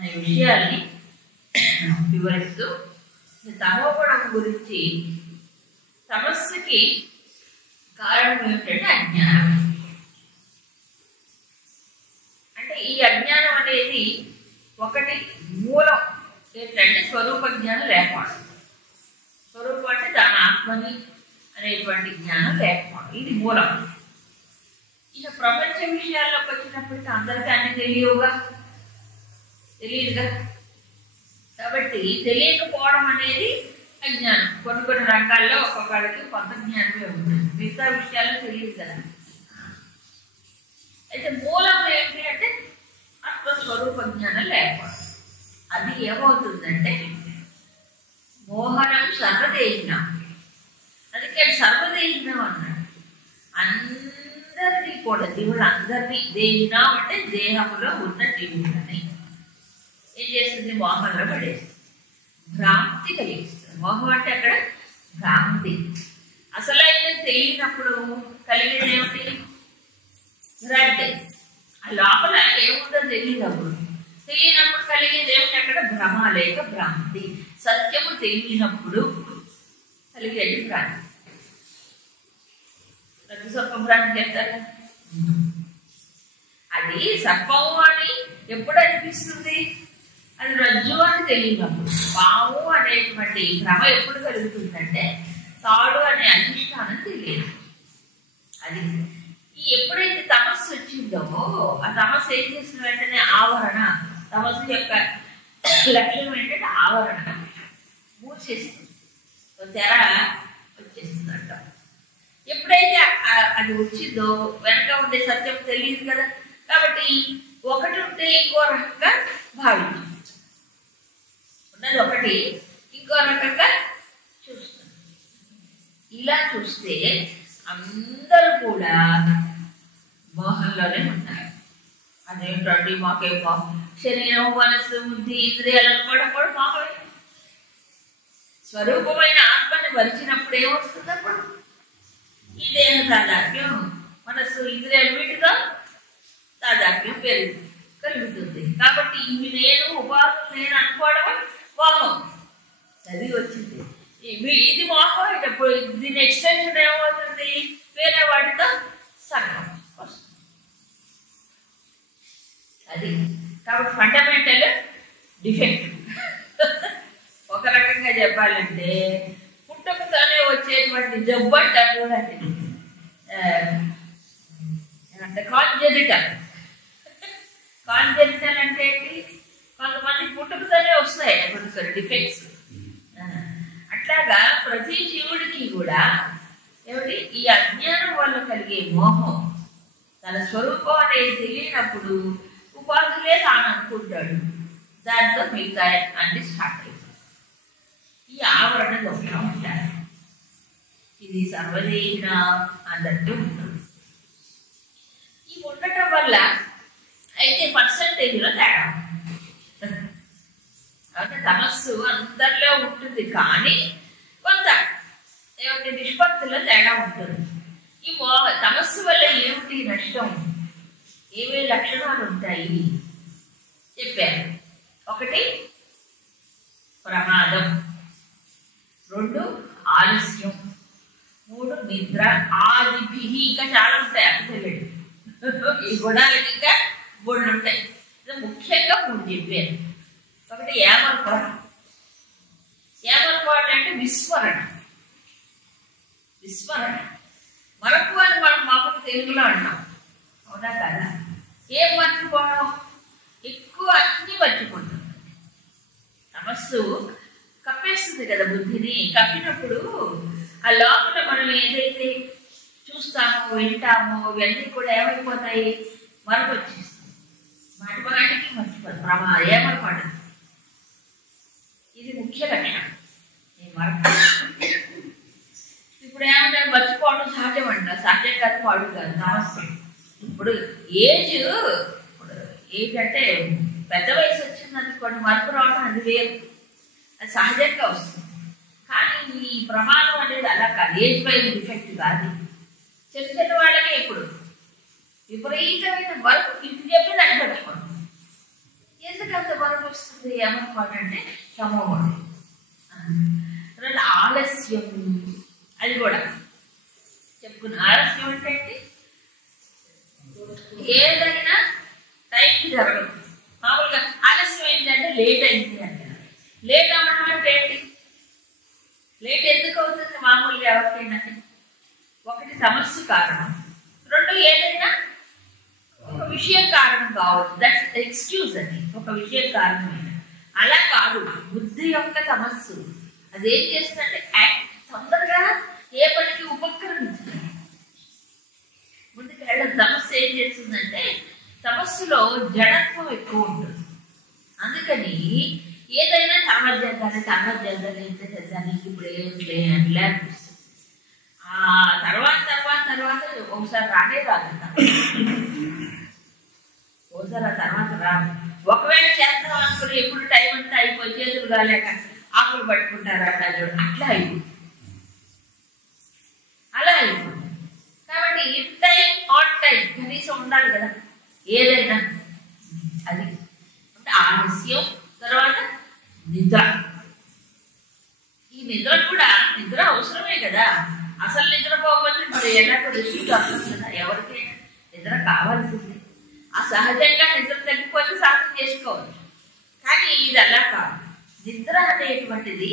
అనే విషయాల్ని వివరిస్తూ తమోగుణం గురించి సమస్యకి కారణం ఏమిటంటే అజ్ఞానం. అంటే ఈ అజ్ఞానం అనేది ఒకటి మూలం ఏంటంటే స్వరూప జ్ఞానం లేకపోవడం. స్వరూపం అంటే దాని ఆత్మని అనేటువంటి జ్ఞానం లేకపోవడం, ఇది మూలం. ఇక ప్రపంచ విషయాల్లోకి వచ్చినప్పటికీ అందరికీ అన్ని తెలియదుగా. కాబట్టి తెలియకపోవడం అనేది అజ్ఞానం. కొన్ని రంగాల్లో ఒక్కొక్కడికి కొంత జ్ఞానమే ఉంటుంది, మిగతా విషయాల్లో తెలియదు కదా. అయితే మూలం ఏంటి అంటే ఆత్మస్వరూప జ్ఞానం లేకపోవడం. అది ఏమవుతుందంటే మోహనం సర్వదేహినం. అందుకే సర్వదేహినం అన్నాడు. అందరినీ కూడా జీవులందరినీ, దేహినం అంటే దేహంలో ఉన్న జీవులని ఏం చేస్తుంది? మోహంలో పడేస్తుంది, భ్రాంతి కలిగిస్తుంది. మోహం అంటే అక్కడ భ్రాంతి. అసలైన తెలియనప్పుడు కలిగేది ఏమిటి? భ్రాంతి. ఆ లోపల ఏముందో తెలియదు. అప్పుడు తెలియనప్పుడు కలిగేది ఏమిటి? అక్కడ భ్రమ లేక భ్రాంతి. సత్యము తెలియనప్పుడు కలిగేది భ్రాంతి. రజ్జు సర్ప భ్రాంతి చెప్తారు. అది సర్పము అని ఎప్పుడు అనిపిస్తుంది? అది రజ్జు అని తెలియనప్పుడు. పాము అనేటువంటి భ్రమ ఎప్పుడు కలుగుతుందంటే తాడు అనే అధిష్టానం తెలియదు. అది ఎప్పుడైతే తమస్సు వచ్చిందో ఆ తమస్సు ఏం చేసిన వెంటనే ఆవరణ. తమస్సు యొక్క లక్ష్యం ఏంటంటే ఆవరణ, మూసేస్తుంది, తెర వచ్చేస్తుంది అంట. ఎప్పుడైతే అది వచ్చిందో వెనక ఉండే సత్యం తెలియదు కదా. కాబట్టి ఒకటి ఉంటే ఇంకో రకంగా భావించు, ఉన్నది ఒకటి ఇంకో రకంగా చూస్తుంది. ఇలా చూస్తే అందరూ కూడా మోహంలోనే ఉంటారు. అదేంటండి మాకేమో శరీరం, మనస్సు, బుద్ధి, ఇంద్రియాలను కూడా మోహమే. స్వరూపమైన ఆత్మని వరిచినప్పుడు ఏమొస్తుంది? అప్పుడు ఈ దేహ తాదాత్మ్యం, మనస్సు, ఇంద్రియాలు వీటితో తాదాత్మ్యం కలుగుతుంది. కాబట్టి ఇవి నేను, ఉపాధులు నేను అనుకోవడం మోహం. చదివి వచ్చింది ఇది మోహం. ఇప్పుడు దీని ఎక్స్టెన్షన్ ఏమవుతుంది? వేరే వాటితో సంఘం వస్తుంది. అది కాబట్టి ఫండమెంటల్ డిఫెక్ట్. ఒక రకంగా చెప్పాలంటే పుట్టుకతోనే వచ్చేటువంటి జబ్బు అంటారు చూడండి, ఏమంటే కాంజెనిటల్. కాంజెనిటల్ అంటే ఏంటి? కొంతమంది పుట్టుకతోనే వస్తాయి కొన్ని డిఫెక్ట్స్. అట్లాగా ప్రతి జీవుడికి కూడా ఏమిటి? ఈ అజ్ఞానం వల్ల కలిగే మోహం, తన స్వరూపం అనేది తెలియనప్పుడు ఉపాధులే తాను అనుకుంటాడు. దాంతో మిగతా అన్ని స్టార్ట్ అవుతుంది. ఈ ఆవరణ దొంగ ఉంటారు. ఇది సర్వదేహిన అన్నట్టు ఉంటుంది. ఈ ఉండటం వల్ల అయితే పర్సంటేజ్లో తేడా. అంటే తమస్సు అందరిలో ఉంటుంది, కానీ కొంత ఏమిటి నిష్పత్తిలో తేడా ఉంటుంది. ఈ తమస్సు వల్ల ఏమిటి నష్టం, ఏమేమి లక్షణాలు ఉంటాయి చెప్పారు. ఒకటి ప్రమాదం, 2 ఆలస్యం, 3 నిద్ర, ఆదిభి, ఇంకా చాలా ఉంటాయి. అర్థలేదు ఈ గుణాలకి ఇంకా 3 ఉంటాయి. ముఖ్యంగా 3 చెప్పారు. ఒకటి ఏమనుకోవడం. ఏమనుకోవడం అంటే విస్మరణ. మరపు అని మనం మామూలు తెలుగులో అంటాం, అవునా కదా? ఏం మర్చిపోవడం? ఎక్కువ అన్ని మర్చిపోతాం. తమస్సు కప్పేస్తుంది కదా బుద్ధిని. కప్పినప్పుడు ఆ లోపల మనం ఏదైతే చూస్తామో, వింటామో ఇవన్నీ కూడా ఏమైపోతాయి? మరపు వచ్చేస్తుంది. మాటికి మర్చిపోతాం. ఏమనుకోవడం ఇది ముఖ్య లక్షణం. ఇప్పుడు ఏమంటే మర్చిపోవడం సహజం అంట. సహజం కాదు, వాడు కాదు, నమస్తే. ఇప్పుడు ఏజ్ అంటే పెద్ద వయసు వచ్చిందనుకోండి, మరపు రావడం అది వేరు, అది సహజంగా వస్తుంది. కానీ ఈ ప్రమాదం అనేది అలా కాదు, ఏజ్ వైజ్ డిఫెక్ట్ కాదు. చిన్న వాళ్ళకే ఇప్పుడు విపరీతమైన వరకు ఇంటి చెప్పి దాన్ని పట్టుకోండి. ఎందుకంత వరకు వస్తుంది ఏమనుకోండి అంటే తమోగుణం. రెండు ఆలస్యం, అది కూడా చెప్పుకున్న ఆలస్యం అంటే ఏదైనా టైంకి జరగదు. మామూలుగా ఆలస్యం ఏంటంటే లేట్ అయింది అంటే. లేట్ అవ్వడం అంటే ఏంటి? లేట్ ఎందుకు అవుతుంది మామూలుగా ఎవరికైనా? ఒకటి సమస్య కారణం, రెండు ఏదైనా ఒక విషయం కారణం కావచ్చు. దట్స్ ఎక్స్క్యూజ్ అని, ఒక విషయం కారణమైన. అలా కాదు, బుద్ధి యొక్క సమస్య. అదేం చేస్తుందంటే తొందరగా ఏ పనికి ఉపకరించింది. ముందుకు వెళ్ళడం సమస్య ఏం చేస్తుందంటే సమస్యలో జడత్వం ఎక్కువ ఉంటుంది. అందుకని ఏదైనా తర్వాత చేద్దాం ఇప్పుడు ఏముంది అని అనిపిస్తుంది. ఆ తర్వాత ఒకసారి రానే రాదు, ఒకసారి ఆ తర్వాత రాదు. ఒకవేళ చేద్దాం అనుకుని ఎప్పుడు టైం అంతా అయిపోయి చేతులు కాలేక ఆకులు పట్టుకుంటారు అట్లా అయిపోతుంది. అలా అయిపోతుంది. కాబట్టి ఇన్ టైం ఆన్ టైం కనీసం ఉండాలి కదా ఏదైనా. అది అంటే ఆలస్యం. తర్వాత నిద్ర. ఈ నిద్ర కూడా నిద్ర అవసరమే కదా. అసలు నిద్రపోకపోతే మరి ఎలాగో రిస్క్ అవ్వదు కదా. ఎవరికైనా నిద్ర కావాల్సింది. ఆ సహజంగా నిద్ర తగ్గిపోతే సాధన చేసుకోవచ్చు. కానీ ఇది అలా కాదు. నిద్ర అనేటువంటిది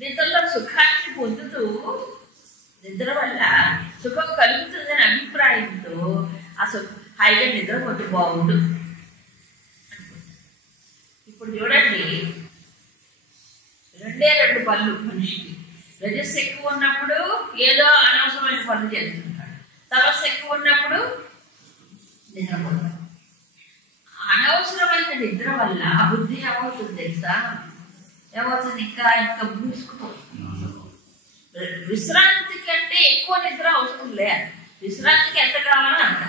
నిద్రలో సుఖాన్ని పొందుతూ నిద్ర వల్ల సుఖం కలుగుతుందని అభిప్రాయంతో అసలు హాయిగా నిద్ర కొంచెం బాగుంటుంది. ఇప్పుడు చూడండి, రెండు పనులు మనిషికి. రజస్సు ఎక్కువ ఉన్నప్పుడు ఏదో అనవసరమైన పనులు చేస్తుంటాడు. తపస్సు ఎక్కువ ఉన్నప్పుడు నిద్రపోతాడు. అనవసరమైన నిద్ర వల్ల బుద్ధి ఏమవుతుంది తెలుసా? ఏమవుతుంది? ఇంకా మూసుకుపోతుంది. విశ్రాంతి కంటే ఎక్కువ నిద్ర అవసరం లేదు. విశ్రాంతికి ఎంత కావాలో అంత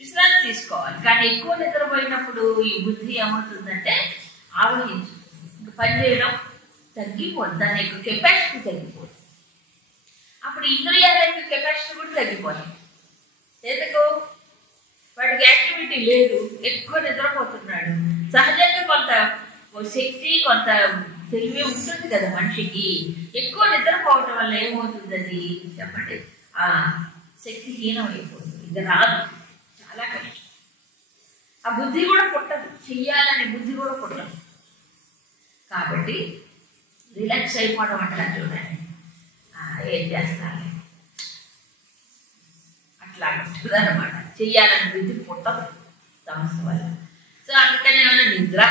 విశ్రాంతి తీసుకోవాలి. కానీ ఎక్కువ నిద్రపోయినప్పుడు ఈ బుద్ధి ఏమవుతుందంటే ఆవహించుతుంది. ఇంకా పని చేయడం తగ్గిపోతుంది. దాని యొక్క కెపాసిటీ తగ్గిపోతుంది. అప్పుడు ఇంద్రియాల యొక్క కెపాసిటీ కూడా తగ్గిపోతుంది. ఎందుకు? వాడికి యాక్టివిటీ లేదు, ఎక్కువ నిద్రపోతున్నాడు. సహజంగా కొంత శక్తి కొంత తెలివి ఉంటుంది కదా మనిషికి. ఎక్కువ నిద్రపోవటం వల్ల ఏమవుతుంది? అది చెప్పండి, ఆ శక్తిహీనం అయిపోతుంది. ఇది రాదు, చాలా కష్టం. ఆ బుద్ధి కూడా పుట్టదు, చెయ్యాలనే బుద్ధి కూడా పుట్టదు. కాబట్టి రిలాక్స్ అయిపోవడం అంటారు చూడండి, ఏం చేస్తాను అట్లా ఉంటుంది అనమాట. చెయ్యాలని బుద్ధి పుట్టదు సమస్య వల్ల. సో అందుకని ఏమన్నా నిద్ర,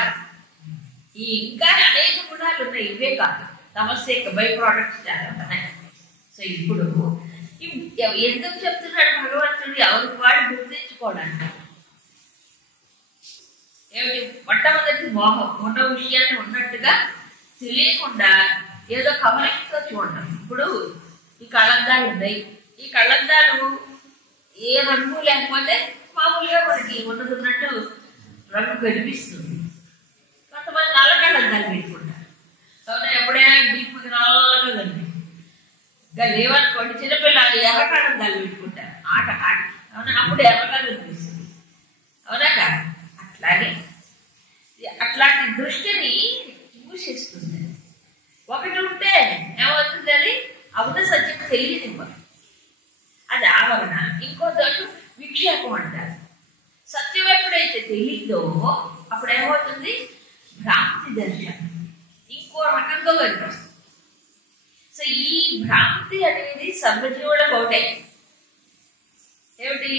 ఈ ఇంకా అనేక గుణాలు ఉన్నాయి. ఇవే కాదు, సమస్య యొక్క బై ప్రోడక్ట్స్ చాలా ఉన్నాయి. సో ఇప్పుడు ఎందుకు చెప్తున్నాడు భగవంతుడు? ఎవరికి వాడు గుర్తించుకోవడానికి. ఏమిటి? మొట్టమొదటి మోహం, ఉన్న విషయాన్ని ఉన్నట్టుగా తెలియకుండా ఏదో కవరింగ్తో చూడడం. ఇప్పుడు ఈ కళ్ళద్దాలు ఉన్నాయి. ఈ కళ్ళద్దాలు ఏ రంగు లేకపోతే మామూలుగా మనకి ఉన్నట్టు రంగు కనిపిస్తుంది. కొంతమంది నల్ల కళ్ళద్దాలు పెట్టుకుంటారు. కాబట్టి ఎప్పుడైనా డీప్కి నల్లగా కనిపిస్తుంది. ఇంకా లేవనుకోండి, చిన్నపిల్లలు ఎర్ర కళ్ళద్దాలు పెట్టుకుంటారు ఆట ఆడి. అవునా? అప్పుడు ఎర్రగా కనిపిస్తుంది. అవునా కాదు? అట్లాగే అట్లాంటి దృష్టిని మూసేస్తుంది. ఒకటి ఉంటే ఏమవుతుంది? అది అవున సత్యం తెలియనివ్వదు, అది ఆవరణ. ఇంకో దోషం విక్షేపం అంటారు. సత్యం ఎప్పుడైతే తెలియదో అప్పుడు ఏమవుతుంది? భ్రాంతి దర్శనం ఇంకో రకంగా కనిపిస్తుంది. సో ఈ భ్రాంతి అనేది సర్వజీవులకు ఒకటే. ఏమిటి?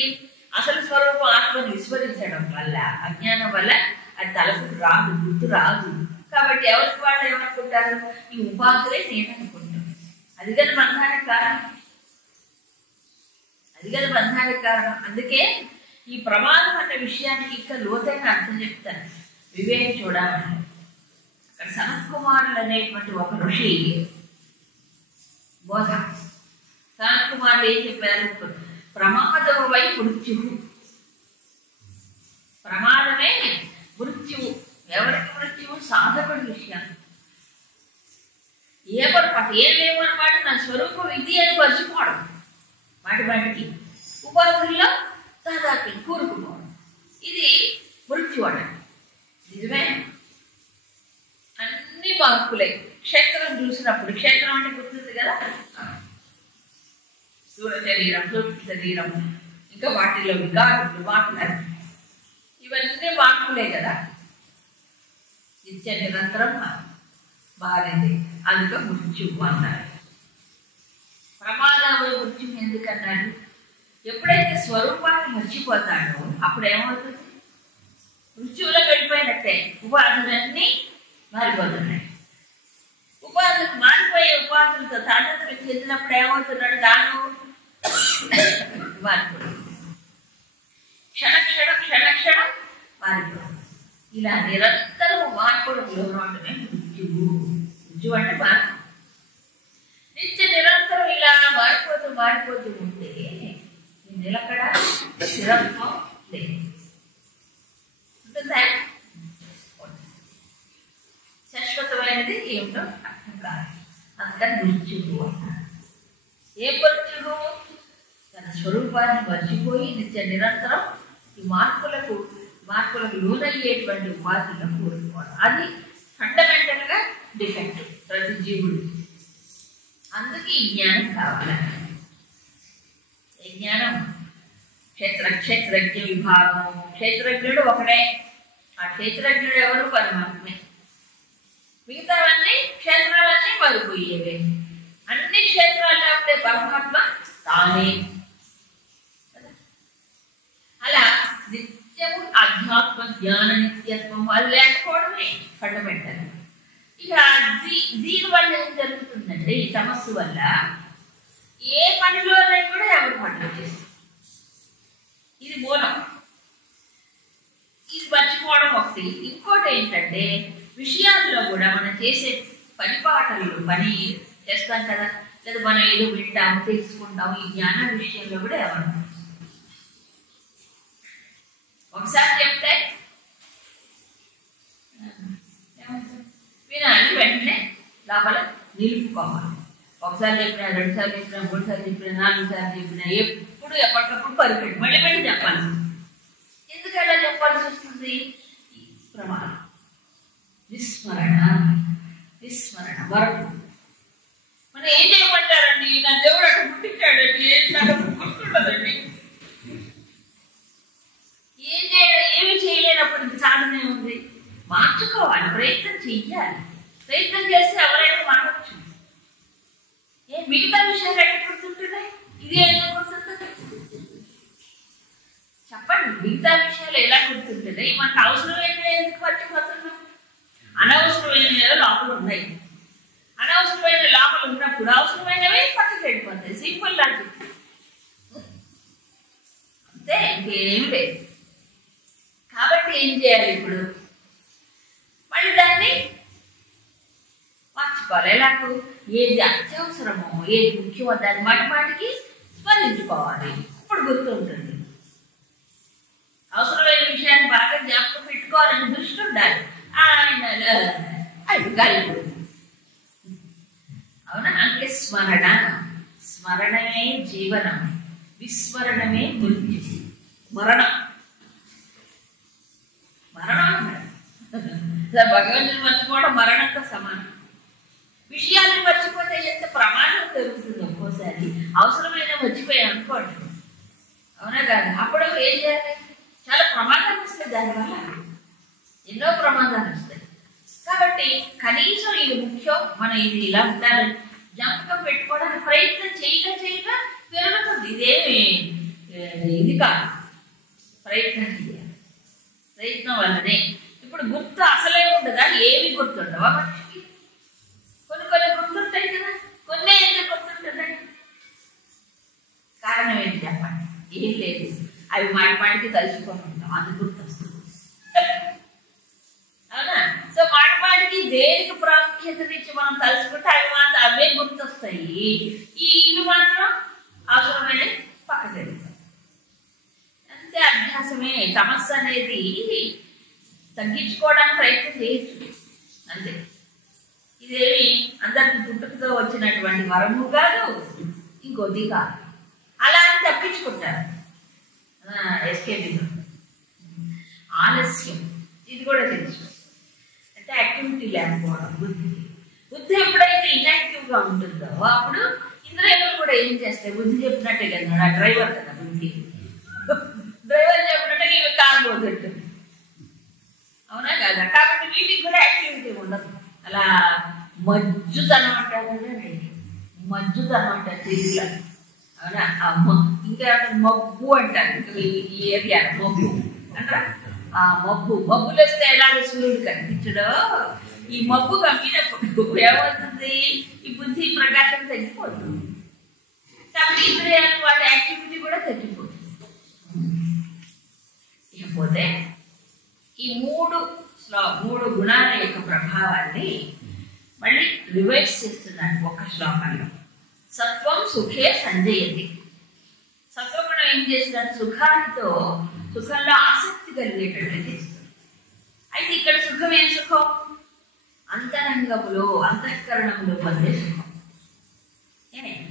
అసలు స్వరూపం ఆత్మను విస్మరించడం వల్ల, అజ్ఞానం వల్ల అది తలకు రాదు, గుర్తు రాదు. కాబట్టి ఎవరికి వాళ్ళు ఏమనుకుంటారు? ఈ ఉపాధులే నేను అనుకుంటాను. అది కదా బంధానికి కారణం, అది కదా బంధానికి కారణం. అందుకే ఈ ప్రమాదం అన్న విషయానికి ఇంకా లోతైన అర్థం చెప్తాను. వివేక చూడాలని అక్కడ సనత్ కుమారులు అనేటువంటి ఒక ఋషి బోధ. సనత్ కుమారులు ఏం చెప్పారు? ప్రమాదం వై మృత్యు. ప్రమాదమే మృత్యువు. ఎవరికి మృత్యువు? సాధకుడి విషయం. ఏ పొరపాటు ఏమేమన్నమాట? నా స్వరూపం ఇది అని మర్చిపోవడం, వాటికి ఉపాధుల్లో దాదాపు కూరుకుపోవడం, ఇది మృత్యు అన్నది. నిజమే. మార్పులే. క్షేత్రం చూసినప్పుడు, క్షేత్రం అంటే గుర్తుంది కదా, స్థూల శరీరం, సూక్ష్మ శరీరం, ఇంకా వాటిలో వికారులు, మార్పులు, ఇవన్నీ మార్పులే కదా. నిత్య నిరంతరం మారింది, అందుకే మృత్యువు అన్నారు. ప్రమాదంలో మృత్యు ఎందుకన్నాడు? ఎప్పుడైతే స్వరూపాన్ని మర్చిపోతాడో అప్పుడు ఏమవుతుంది? మృత్యువులో వెళ్ళిపోయినట్టే. ఉపాధులన్నీ మారిపోతున్నాయి. ఉపాధులు మారిపోయే ఉపాధులతో తాదాత్మ్యం చెందినప్పుడు ఏమవుతున్నాడు? తాను మారిపోతుంది. క్షణక్షణం క్షణక్షణం మారిపోతుంది. ఇలా నిరంతరం మార్పులకు లోనవటమే మృత్యువు. మృత్యువు అంటే మార్పు. నిత్య నిరంతరం ఇలా మారిపోతూ ఉంటే నిలకడ స్థిరత్వం లేదు. ఉంటుందా? శాశ్వతమైనది ఏమిటో అర్థం కాదు. అందుకని మృత్యువు అన్నారు. ఏ మృత్యువు? తన స్వరూపాన్ని మర్చిపోయి నిత్య నిరంతరం ఈ మార్పులకు లోనయ్యేటువంటి ఉపాధులను కోరుకోవడం. అది ఫండమెంటల్గా డిఫెక్ట్ ప్రతి జీవుడు. అందుకే ఈ జ్ఞానం కావాలి. ఈ జ్ఞానం క్షేత్రజ్ఞ విభాగం. క్షేత్రజ్ఞుడు ఒకడే. ఆ క్షేత్రజ్ఞుడు ఎవరు? పరమాత్మే. మిగతావన్నీ క్షేత్రాలన్నీ మరిపోయేవే. అన్ని క్షేత్రాల్లో ఉండే పరమాత్మ తానే. అలా నిత్యము అధ్యాత్మ జ్ఞాన నిత్యత్వం అది లేకపోవడమే ఫండమెంటల్. ఇక దీనివల్ల ఏం జరుగుతుందంటే, ఈ సమస్య వల్ల ఏ పనిలోనే కూడా ఎవరు పనులు చేస్తారు. ఇది మూలం. ఇది మర్చిపోవడం ఒకటి. ఇంకోటి ఏంటంటే, విషయాల్లో కూడా మనం చేసే పనిపాటలు పని చేస్తాం కదా, లేదా మనం ఏదో వింటాము, తెలుసుకుంటాము, ఈ జ్ఞాన విషయంలో కూడా ఎవరు ఒకసారి చెప్తే వినాలి, వెంటనే లోపల నిలుపుకోవాలి. ఒకసారి చెప్పినా, 2 సార్లు చెప్పినా, 3 సార్లు చెప్పినా, 4 సార్లు చెప్పినా, ఎప్పుడు ఎప్పటికప్పుడు పరిపెట్టి మళ్ళీ చెప్పాలి. ఎందుకు అలా చెప్పాల్సి వస్తుంది? ప్రమాదం. విస్మరణ వరకు మనం ఏం చేయమంటారండి? నా దేవుడు అటు పుట్టించాడండి, గుర్తుండదండి. ఏమి చేయలేనప్పుడు ఇంక సాధనే ఉంది. మార్చుకోవాలి, ప్రయత్నం చెయ్యాలి. ప్రయత్నం చేస్తే ఎవరైనా మారవచ్చు. మిగతా విషయాలు ఎక్కడ గుర్తుంటున్నాయి? ఇది ఎందుకు గుర్తుంటుంది? చెప్పండి. మిగతా విషయాలు ఎలా గుర్తుంటున్నాయి? మనకు అవసరమైనవి ఎందుకు మర్చిపోతున్నాం? అనవసరమైన లోపల ఉన్నాయి. అనవసరమైన లోపల ఉన్నప్పుడు అవసరమైనవి పక్కకి వెళ్ళిపోతాయి. సింపుల్ లాజిక్ అంతే, ఇంకేం లేదు. కాబట్టి ఏం చేయాలి? ఇప్పుడు మళ్ళీ దాన్ని మార్చుకోవాలి. ఎలాగో ఏది అత్యవసరమో, ఏది ముఖ్యమో దాన్ని మాటికి స్మరించుకోవాలి. ఇప్పుడు గుర్తుంటుంది. అవసరమైన విషయాన్ని బాగా జ్ఞాపకం పెట్టుకోవాలని దృష్టి ఉండాలి. అవునా? అంటే స్మరణమే జీవనం, విస్మరణమే మృత్యు. మరణం భగవంతుని మర్చిపోవడం మరణంతో సమానం. విషయాన్ని మర్చిపోతే ఎంత ప్రమాదం జరుగుతుంది. ఒక్కోసారి అవసరమైన మర్చిపోయాం అనుకోండి, అవునా కాదు? అప్పుడు ఏం చేయాలి? చాలా ప్రమాదాలు వస్తాయి. దానివల్ల ఎన్నో ప్రమాదాలు వస్తాయి. కాబట్టి కనీసం ఇది ముఖ్యం, మనం ఇది ఇలా ఉండాలని జ్ఞాపకం పెట్టుకోవడానికి ప్రయత్నం చేయగా పెరుగుతుంది. ఇదేమి ఇది కాదు, ప్రయత్నం చేయాలి. ప్రయత్నం వల్లనే ఇప్పుడు గుర్తు అసలే ఉండదా? ఏమి గుర్తుండవా మనిషికి? కొన్ని గుర్తుంటాయి కదా, కొన్ని ఎందుకు గుర్తుంటుందండి? కారణం ఏంటి చెప్పండి? ఏం లేదు, అవి మాటికి తలుచుకొని ఉంటాం, అందుకు గుర్తొస్తుంది. అవునా? సో మాటికి దేనికి ప్రాముఖ్యతనిచ్చి మనం తలుచుకుంటే అవి మాత్రం అవే గుర్తొస్తాయి. ఇవి మాత్రం అవసరమైన పక్కకి వెళ్తాయి. అంతే, అభ్యాసమే. సమస్య అనేది తగ్గించుకోవడానికి ప్రయత్నం చేయొచ్చు అంతే. ఇదేమి అందరికి పుట్టుకతో వచ్చినటువంటి వరము కాదు, ఇంకోది కాదు. అలా అని తప్పించుకుంటారు. ఎస్కేపింగ్, ఆలస్యం, ఇది కూడా తెలుసు. అంటే యాక్టివిటీ లేకపోవడం బుద్ధికి. బుద్ధి ఎప్పుడైతే ఇన్యాక్టివ్గా ఉంటుందో అప్పుడు ఇంద్రియాలు కూడా ఏం చేస్తాయి? బుద్ధి చెప్పినట్టే కదా, నా డ్రైవర్ కదా బుద్ధి, డ్రైవర్ చెప్పినట్టే ఇవి కారు పోతుంది, అవునా కదా? కాబట్టి వీటికి కూడా యాక్టివిటీ ఉండదు. అలా మజ్జుతనం అంటారు కదండి, మజ్జుతనం అంటారు తెలుగులో, అవునా? ఇంకా మబ్బు అంటారు, ఇంకా ఈ ఏరియా మబ్బు అంటారా? ఆ మబ్బులు వస్తే ఎలాగ సూర్యుడు కనిపించడో ఈ మబ్బు కమ్మినప్పుడు ఏమవుతుంది? ఈ బుద్ధి ప్రకాశం తగ్గిపోతుంది. కాబట్టి ఇంద్రియాలు వాటి యాక్టివిటీ కూడా తగ్గిపోతుంది. ఇకపోతే ఈ మూడు గుణాల యొక్క ప్రభావాన్ని మళ్ళీ రివైజ్ చేస్తున్నాను ఒక శ్లోకంలో. సత్వం సుఖే సంజయతి. సత్వగుణం ఏం చేస్తున్నాడు? సుఖంలో ఆసక్తి కలిగేటట్టు చేస్తుంది. అయితే ఇక్కడ సుఖం ఏం సుఖం? అంతరంగములో అంతఃకరణములో పొందే సుఖం.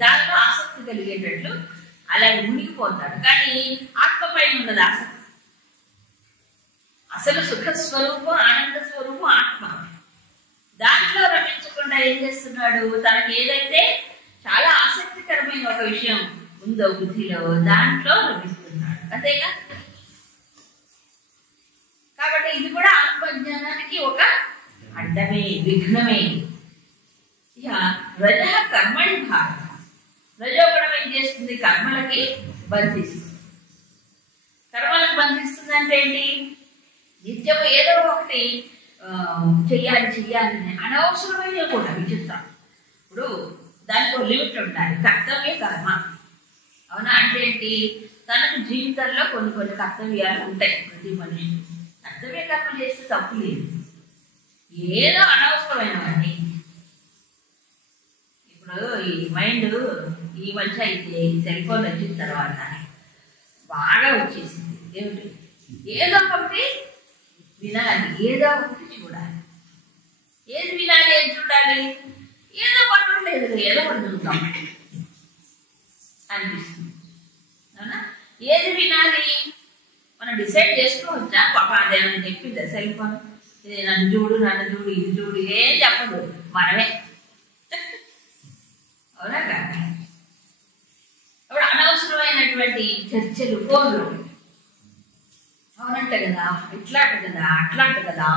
దాంట్లో ఆసక్తి కలిగేటట్లు అలా మునిగిపోతాడు. కానీ ఆత్మపై ఉన్నది ఆసక్తి. అసలు సుఖ స్వరూపం, ఆనంద స్వరూపం ఆత్మ. దాంట్లో రమించకుండా ఏం చేస్తున్నాడు? తనకి ఏదైతే చాలా ఆసక్తికరమైన ఒక విషయం ఉందో బుద్ధిలో, దాంట్లో రమిస్తున్నాడు. అంతేగా? కాబట్టి ఇది కూడా ఆత్మజ్ఞానానికి ఒక అడ్డమే, విఘ్నమే. ఇక రజ కర్మణి భారత. రజోగుణం ఏం చేస్తుంది? కర్మలకి బంధిస్తుంది. కర్మలకు బంధిస్తుంది అంటే ఏంటి? నిత్యము ఏదో ఒకటి చెయ్యాలి అనవసరమైన కూడా విచిత్రం. ఇప్పుడు దానికి ఒక లిమిట్ ఉండాలి. కర్తవ్య కర్మ, అవునా? అంటే ఏంటి? తనకు జీవితంలో కొన్ని కర్తవ్యాలు ఉంటాయి ప్రతి మనిషి. కర్తవ్య కర్మ చేస్తే తప్పు లేదు. ఏదో అనవసరమైనవన్నీ ఇప్పుడు ఈ మైండ్ ఈ మధ్య అయితే సెల్ ఫోన్ వచ్చిన తర్వాత బాగా వచ్చేసింది. ఏమిటి? ఏదో ఒకటి వినాలి, ఏదో ఒకటి చూడాలి. ఏది వినాలి, ఏది చూడాలి? ఏదో పట్టు లేదు, ఏదో ఒకటి చూద్దాం అనిపిస్తుంది, అవునా? ఏది వినాలి మనం డిసైడ్ చేసుకోవచ్చా? పాప అదేమని చెప్పిందా సెల్ ఫోన్? ఇది నన్ను చూడు ఇది చూడు ఏం చెప్పదు, మనమే, అవునా కదా? అప్పుడు అనవసరమైనటువంటి చర్చలు ఫోన్లో, అవునంట కదా, ఇట్లాంటి కదా, అట్లాంటి కదా,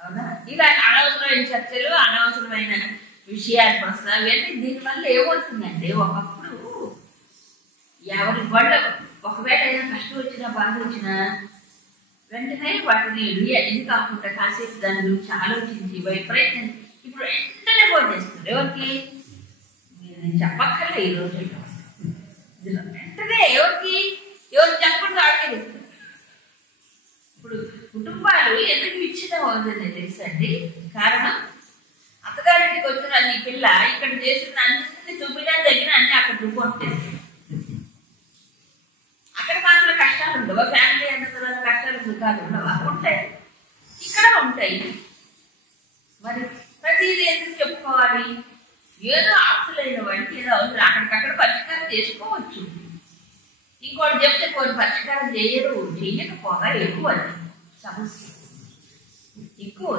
అవునా? ఇలా అనవసరమైన చర్చలు, అనవసరమైన విషయాలు వస్తాయి. ఇవన్నీ దీనివల్ల ఏమవుతుందంటే ఒకప్పుడు ఎవరి వాళ్ళు ఒకవేళ ఏదైనా కష్టం వచ్చినా, బాధ వచ్చినా వెంటనే వాటిని ఇది కాకుండా కాసేపు దాని గురించి ఆలోచించి ప్రయత్నం ఇప్పుడు వెంటనే ఫోన్ చేస్తారు. ఎవరికి? నేను చెప్పక్కర్లే ఈ రోజుల్లో. వెంటనే ఎవరు చెప్పకుండా ఆడలేదు. ఇప్పుడు కుటుంబాలు ఎందుకు విచ్ఛిన్నం అవుతుంది తెలుసండి? కారణం, అత్తగారింటికి వచ్చిన నీ పిల్ల ఇక్కడ చేసిన అన్ని తుమ్మినా తగిన అన్ని అక్కడ రిపోర్ట్ చేస్తుంది. అక్కడ మాత్రం కష్టాలు ఉండవా? ఫ్యామిలీ అన్న తర్వాత కష్టాలు సుఖాలు ఉండవా? ఉంటాయి, ఇక్కడ ఉంటాయి. మరి ప్రతిదీ ఎందుకు చెప్పుకోవాలి? ఏదో ఆప్తులైన వాడికి ఏదో అవసరం అక్కడికక్కడ పరిష్కారం చేసుకోవచ్చు. ఇంకోటి చెప్తే కొన్ని పరిష్కారం చెయ్యకపోగా ఎక్కువ సమస్య ఎక్కువ.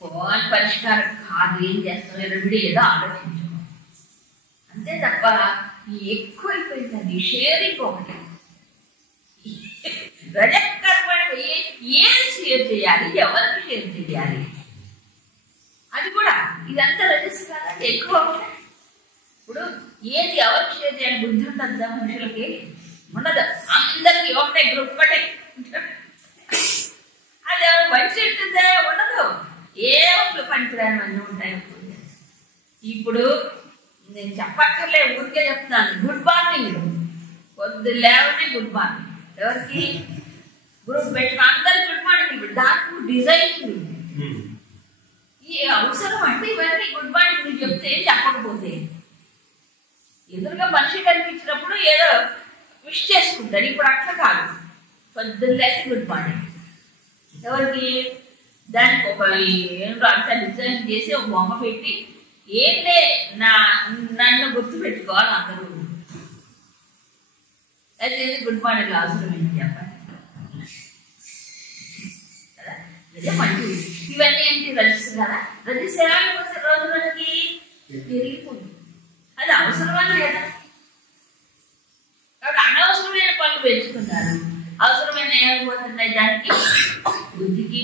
కొన్ని పరిష్కారం కాదు, ఏం చేస్తాం? ఎరువిడి ఏదో ఆలోచించుకో అంతే తప్ప ఎక్కువైపోయిందండి షేరింగ్. ఒకటి రజకర్మణి ఏది షేర్ చేయాలి, ఎవరికి షేర్ చేయాలి, అది కూడా ఇదంతా రజస్సు కాదంటే ఎక్కువ. ఇప్పుడు ఏది ఎవరికి షేర్ చేయాలి బుద్ధి ఉంటుందా మనుషులకి? ఉండదు. అందరికి ఒకటే గ్రూప్ ఒకటే. అది ఎవరు మంచి ఉంటుందా? ఉండదు. ఏ ఒక్కరు పనికిరాని అన్నీ ఉంటాయి. ఇప్పుడు నేను చెప్పక్కర్లే, ఊరికే చెప్తాను. గుడ్ మార్నింగ్, పొద్దు లేవనే గుడ్ మార్నింగ్. ఎవరికి? గ్రూప్ పెట్టుకుని అందరికి గుడ్ మార్నింగ్. ఇప్పుడు దానికి డిజైనింగ్ ఈ అవసరం అంటే ఇవన్నీ గుడ్ మార్నింగ్ మీరు చెప్తే చెప్పకపోతే ఎదురుగా మనిషి కనిపించినప్పుడు ఏదో విష్ చేసుకుంటారు. ఇప్పుడు అట్లా కాదు, పొద్దున్న లేచి గుడ్ మార్నింగ్. ఎవరికి? దానికి ఒక ఏంటో అంతా డిజైన్ చేసి ఒక బొమ్మ పెట్టి ఏంటే నన్ను గుర్తు పెట్టుకోవాలి అందరూ. అయితే గుడ్ మార్నింగ్ అవసరం ఏంటి చెప్పండి కదా? అదే మంచిది. ఇవన్నీ ఏంటి రజస్సు కదా. రజస్సు ఏమైపోతే రోజు రోజుకి పెరిగిపోతుంది. అది అవసరమని లేదా. కాబట్టి అనవసరమైన పనులు పెంచుకున్నారు. అవసరమైన ఏమైపోతున్నాయి, దానికి బుద్ధికి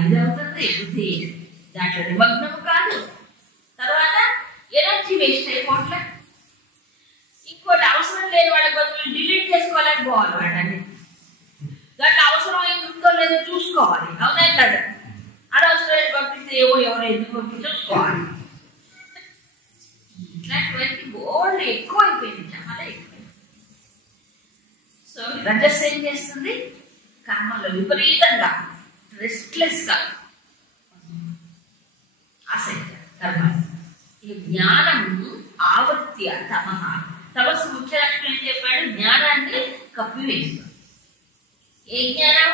ఇది అవుతుంది, బుద్ధి దాంట్లో నిమగ్నం కాదు. తర్వాత ఎనర్జీ వేస్ట్ అయిపోవట్లే. ఇంకోటి అవసరం లేని వాళ్ళ బదులు డిలీట్ చేసుకోవాలని పోవాలి. వాటన్ని దాంట్లో అవసరమైంది ఉందో లేదో చూసుకోవాలి. అవునా కదా. అనవసరమైన పంపిస్తే ఏవో ఎవరో ఎందుకు పంపి చూసుకోవాలి. ఇట్లాంటివన్నీ బోల్డ్ ఎక్కువ అయిపోయింది, చాలా ఎక్కువైంది. సో రజస్సు ఏం చేస్తుంది, కర్మలో విపరీతంగా రెస్ట్లెస్ గా ఆసక్తి కర్మ. ఈ జ్ఞానం ఆవృత్య తమః. తపస్సు ముఖ్య లక్షణం ఏం చెప్పాడు, జ్ఞానాన్ని కప్పివేస్తుంది. ఏ జ్ఞానం,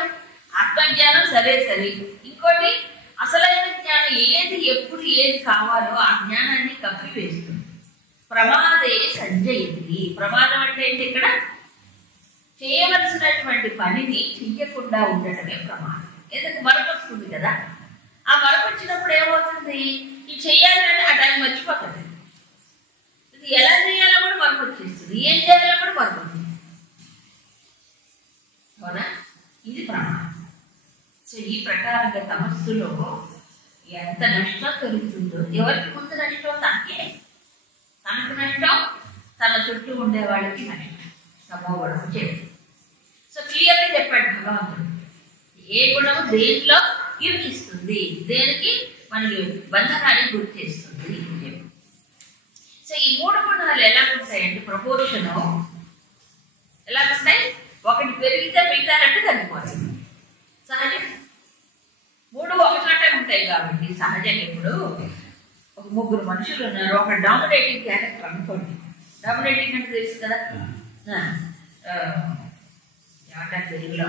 ఆత్మజ్ఞానం సరే సరే. ఇంకోటి అసలైన జ్ఞానం ఏది ఎప్పుడు ఏది కావాలో ఆ జ్ఞానాన్ని కప్పివేస్తుంది. ప్రమాదే సంజయతి. ప్రమాదం అంటే ఏంటి, ఇక్కడ చేయవలసినటువంటి పనిని చెయ్యకుండా ఉండటమే ప్రమాదం. ఎందుకు మరపొస్తుంది కదా. ఆ మరపొచ్చినప్పుడు ఏమవుతుంది, ఇది చెయ్యాలంటే ఆ టైం మర్చిపోతుంది. ఇది ఎలా చేయాలో కూడా మరపొచ్చేస్తుంది, ఏం చేయాలో కూడా మరపొచ్చింది. అవునా, ఇది ప్రమాదం. సో ఈ ప్రకారంగా తమస్సులో ఎంత నష్టం కలుగుతుందో, ఎవరికి ముందు నష్టం తనకే, తనకు నష్టం, తన చుట్టూ ఉండే వాళ్ళకి నష్టం. తమోగుణం చెప్పి సో క్లియర్గా చెప్పాడు భగవంతుడు. ఏ గుణము దేనిలో ఇరికిస్తుంది, దేనికి మనకి బంధనాన్ని గురి చేస్తుంది అని చెప్పి. సో ఈ మూడు గుణాలు ఎలా ఉంటాయంటే, ప్రపోర్షను ఎలా ఉంటాయి, ఒకటి పెరిగితే మిగతా రెండు తగ్గిపోతుంది. సహజం మూడు ఒకటే ఉంటాయి కాబట్టి సహజంగా. ఇప్పుడు ఒక ముగ్గురు మనుషులు ఉన్నారు, ఒక డామినేటింగ్ క్యారెక్టర్ అనుకోండి. డామినేటింగ్ అంటే తెలుసు కదా, ఏమంటారు తెలుగులో,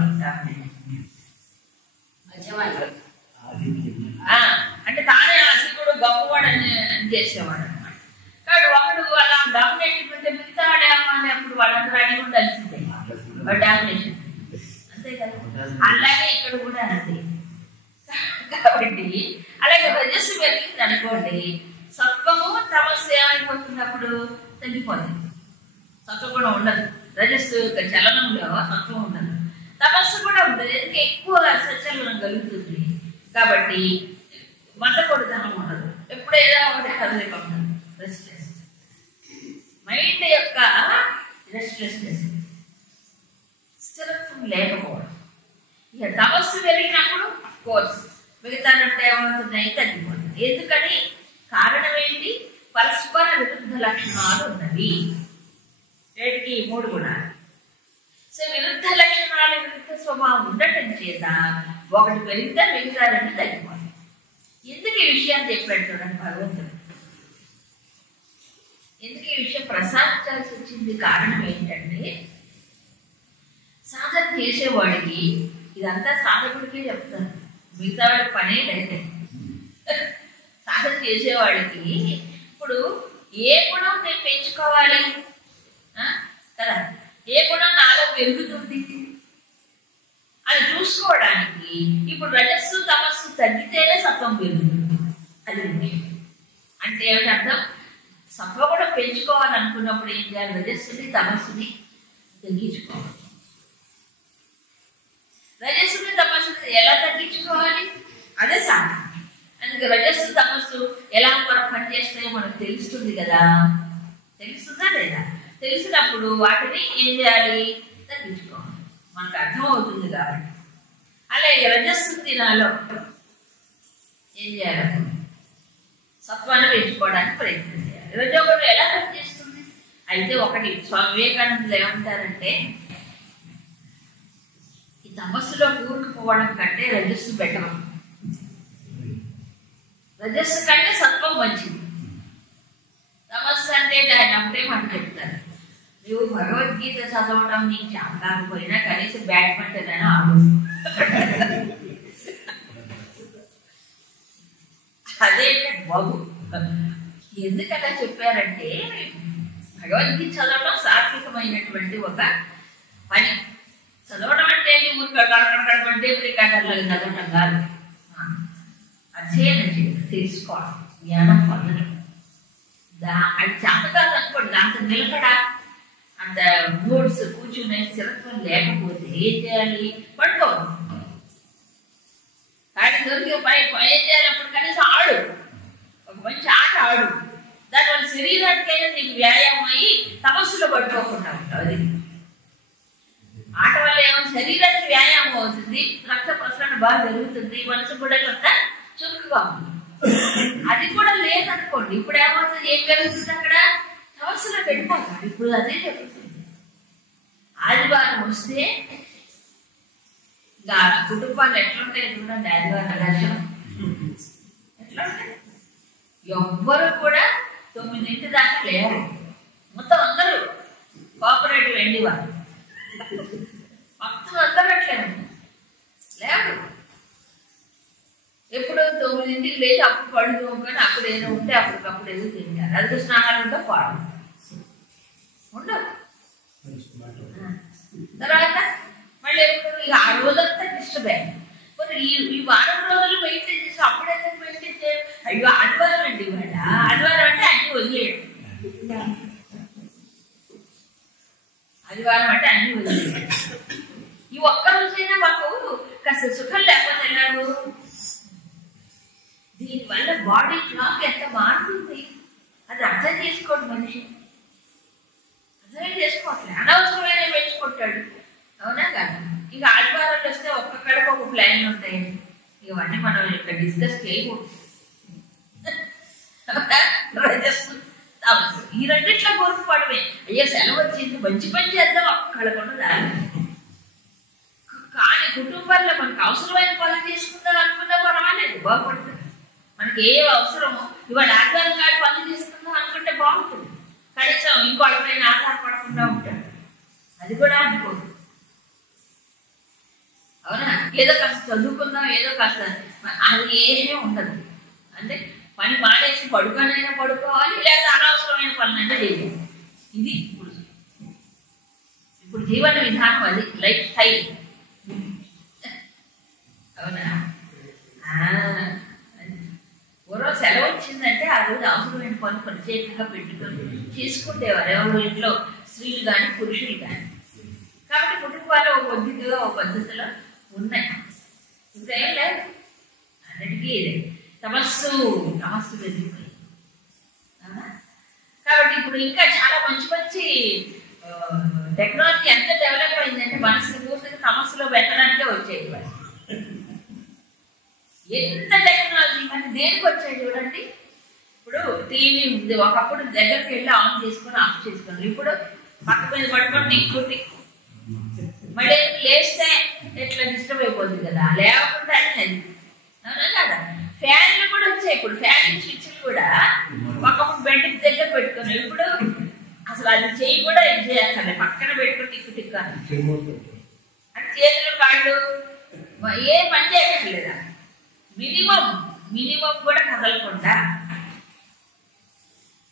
అంటే తానే అసలు గొప్పవాడు అని చేసేవాడు అనమాట. కాబట్టి ఒకడు అలా డామినేటింగ్ ఉంటే మిగతా వాడేమని అప్పుడు వాళ్ళందరూ అడిగి ఉండాల్సిందే, డామినేషన్ అంతే కదా. అలాగే ఇక్కడ కూడా అంతే. కాబట్టి అలాగే రజస్సు పెరిగింది అనుకోండి, సత్వము తమస్సు ఏమైపోతున్నప్పుడు తగ్గిపోతుంది. సత్వం కూడా ఉండదు, రజస్సు చలనంలో సత్వం ఉండదు. తపస్సు కూడా ఉండదు, ఎందుకంటే ఎక్కువ సచలనం కలుగుతుంది కాబట్టి మందకొడితనం ఉండదు. ఎప్పుడు ఏదో ఒకటి కదలిక ఉండదు, రెస్ట్లెస్ మైండ్ యొక్క రెస్ట్లెస్నెస్, స్థిరత్వం లేకపోవడం. ఇక తపస్సు పెరిగినప్పుడు కోర్స్ మిగతానంటే ఏమవుతున్నాయి, తగ్గిపోతుంది. ఎందుకని, కారణం ఏంటి, పరస్పర విరుద్ధ లక్షణాలు ఉన్నవి. వీటికి మూడు గుణాలు. సో విరుద్ధ లక్షణాలు, విరుద్ధ స్వభావం ఉండటం చేత ఒకటి పెరిగితే మిగతా రెండు తగ్గిపోతుంది. ఎందుకు ఈ విషయాన్ని చెప్పాడు చూడండి భగవంతుడు. ఎందుకు ఈ విషయం ప్రసాదించాల్సి వచ్చింది, కారణం ఏంటంటే, సాధన చేసేవాడికి ఇదంతా సాధకుడికే చెప్తాను, మిగతా వాడికి పనే లేదు. సాధన చేసేవాడికి ఇప్పుడు ఏ గుణం నేను పెంచుకోవాలి కదా, ఏ గుణం నాలో పెరుగుతుంది అని చూసుకోవడానికి ఇప్పుడు రజస్సు తమస్సు తగ్గితేనే సత్వం పెరుగుతుంది. అది అంటే ఏమిటి అర్థం, సత్వం కూడా పెంచుకోవాలనుకున్నప్పుడు ఏం చేయాలి, రజస్సుని తమస్సుని తగ్గించుకోవాలి. రజస్సుని తమస్సుని ఎలా తగ్గించుకోవాలి, అదే సాధన. అందుకే రజస్సు తమస్సు ఎలా పనిచేస్తాయో మనకు తెలుస్తుంది కదా, తెలుస్తుందా లేదా, తెలిసినప్పుడు వాటిని ఏం చేయాలి, తగ్గించుకోవాలి, మనకు అర్థం అవుతుంది కాబట్టి. అలాగే రజస్సు దినాలో ఏం చేయాలి, సత్వాన్ని పెంచుకోవడానికి ప్రయత్నం చేయాలి. రజోగుణం ఎలా పనిచేస్తుంది అయితే, ఒకటి స్వామి వివేకానందులు ఏమంటారంటే, ఈ తమస్సులో కూరుకుపోవడం కంటే రజస్సు బెటర్, రజస్సు కంటే సత్వం మంచిది. తమస్సు అంటే ఆయన ఒకటే మనం చెప్తారు, నువ్వు భగవద్గీత చదవడం నీకు చాలా కాకపోయినా కనీసం బ్యాడ్మింటన్ అయినా ఆడు. అదే బాబు. ఎందుకలా చెప్పారంటే, భగవద్గీత చదవడం సాత్వికమైనటువంటి ఒక పని. చదవడం అంటే ఊరికి కడకంటే రికార్డర్లకు చదవటం కాదు. అధ్యయనం చేయడం, తెలుసుకోవడం, జ్ఞానం పొందడం. అది చేతకాదు అనుకోండి, దాంతో నిలకడ అంత మూడ్స్ కూర్చునే స్థిరత్వం లేకపోతే ఏం చేయాలి? పడుకోవాలి. కానీ దొరికి ఏం చేయాలి? అప్పుడు కనీసం ఆడు, ఒక మంచి ఆట ఆడు. దానివల్ల శరీరానికైనా నీకు వ్యాయామం అయ్యి సమస్యలో పట్టుకోకుండా ఉంటావు. అది ఆట వల్ల ఏమో శరీరానికి వ్యాయామం అవుతుంది, రక్త ప్రసరణ బాగా జరుగుతుంది, మనసు కూడా కొంత చురుకుగా ఉంది. అది కూడా లేదనుకోండి, ఇప్పుడు ఏమవుతుంది? ఏం జరుగుతుంది? అక్కడ సమస్యలో పెట్టిపోతాడు. ఇప్పుడు అదే జరుగుతుంది. ఆదివారం వస్తే ఇంకా కుటుంబాలు ఎట్లుంటాయి చూడండి. ఆదివారం లక్షణం ఎట్లా ఉంటాయి? ఎవ్వరు కూడా 9 దాకా లేరు. మొత్తం అందరూ కోఆపరేటివ్ ఎండి వారు మొత్తం అందరూ అట్లేదు లేరు. ఎప్పుడు 9ంటికి లేచి అప్పుడు పడుతూ కానీ అప్పుడు ఏదో ఉంటే అప్పటికప్పుడు ఏదో తింటారు. అది స్నానాలు ఉంటే పాడు ఉండవు. తర్వాత మళ్ళీ ఎప్పుడు ఇక ఆ రోజంతా డిస్టర్బ్ అయ్యింది. మరి ఈ వారం రోజులు మెయింటైన్ చేసి అప్పుడైతే మెయింటైన్ చేయాలి. అయ్యో ఆదివారం అండి, ఇవాళ ఆదివారం అంటే అన్ని వదిలేయడం. ఆదివారం అంటే అన్ని వదిలేయడం. ఈ ఒక్క రోజైనా మాకు కాస్త సుఖం లేకపోతే ఎలాగో. దీనివల్ల బాడీ క్లాక్ ఎంత మారుతుంది అది అర్థం చేసుకోండి. మనిషి అర్థమే చేసుకోవట్లేదు, అనవసరమైన పెంచుకుంటాడు. అవునా కాదు? ఇక ఆదివారాలు వస్తే ఒక్కొక్కడికి ఒక ప్లాన్లు ఉంటాయండి. ఇవన్నీ మనం ఇక్కడ డిస్కస్ చేయకూడదు. ఈ రెండిట్లో కోరుకోవడమే. అయ్యో సెలవు వచ్చింది, మంచి పని చేద్దాం ఒక్కడకుండా రాదు. కానీ కుటుంబాల్లో మనకు అవసరమైన పనులు చేసుకుందాం అనుకున్నా రాలేదు, బాగుపడుతుంది. మనకి ఏ అవసరమో ఇవాళ ఆదివారం కాదు పనులు చేసుకుందాం అనుకుంటే బాగుంటుంది. కనీసం ఇంకోళ్ళ పైన ఆధారపడకుండా ఉంటాడు. అది కూడా అనుకోదు. అవునా? ఏదో కాస్త చదువుకుందాం, ఏదో కాస్త అది ఏమీ ఉండదు. అంటే పని మానేసి పడుకోనైనా పడుకోవాలి, లేదా అనవసరమైన పనులైనా చేయాలి. ఇది ఇప్పుడు జీవన విధానం, అది లైఫ్ స్టైల్. అవునా? పూర్వం సెలవు వచ్చిందంటే ఆ రోజు అవసరమైన పనులు ప్రత్యేకంగా పెట్టుకొని చేసుకుంటేవారు ఎవరు ఇంట్లో, స్త్రీలు కానీ పురుషులు కానీ. కాబట్టి కుటుంబాలు ఒక పద్ధతిగా ఒక పద్ధతిలో ఉన్నాయి. ఇంకేం లేదు, అన్నిటికీ ఇదే సమస్య పెరిగిపోయి. కాబట్టి ఇప్పుడు ఇంకా చాలా మంచి మంచి టెక్నాలజీ ఎంత డెవలప్ అయిందంటే మనసుని పూర్తిగా సమస్యలో పెట్టడానికే వచ్చేది. ఎంత టెక్నాలజీ కానీ దేనికి వచ్చాయి చూడండి. ఇప్పుడు టీవీ ఉంది, ఒకప్పుడు దగ్గరికి వెళ్ళి ఆన్ చేసుకొని ఆఫ్ చేసుకుని, ఇప్పుడు పక్క మీద పట్టుకొని టిక్కు మళ్ళీ లేస్తే ఎట్లా డిస్టర్బ్ అయిపోతుంది కదా, లేకుండా అనేది. అవునా కదా? ఫ్యాన్లు కూడా వచ్చాయి. ఇప్పుడు ఫ్యాన్ స్విచ్లు కూడా ఒకప్పుడు బెడ్కి దగ్గర పెట్టుకుని, ఇప్పుడు అసలు అది చెయ్యి కూడా ఇది చేయాలి, పక్కన పెట్టుకుని టిక్కు టిక్కు అని. అంటే చేతులు కాళ్ళు ఏ పని చేయట్లేదా? మినిమం కూడా కదలకుండా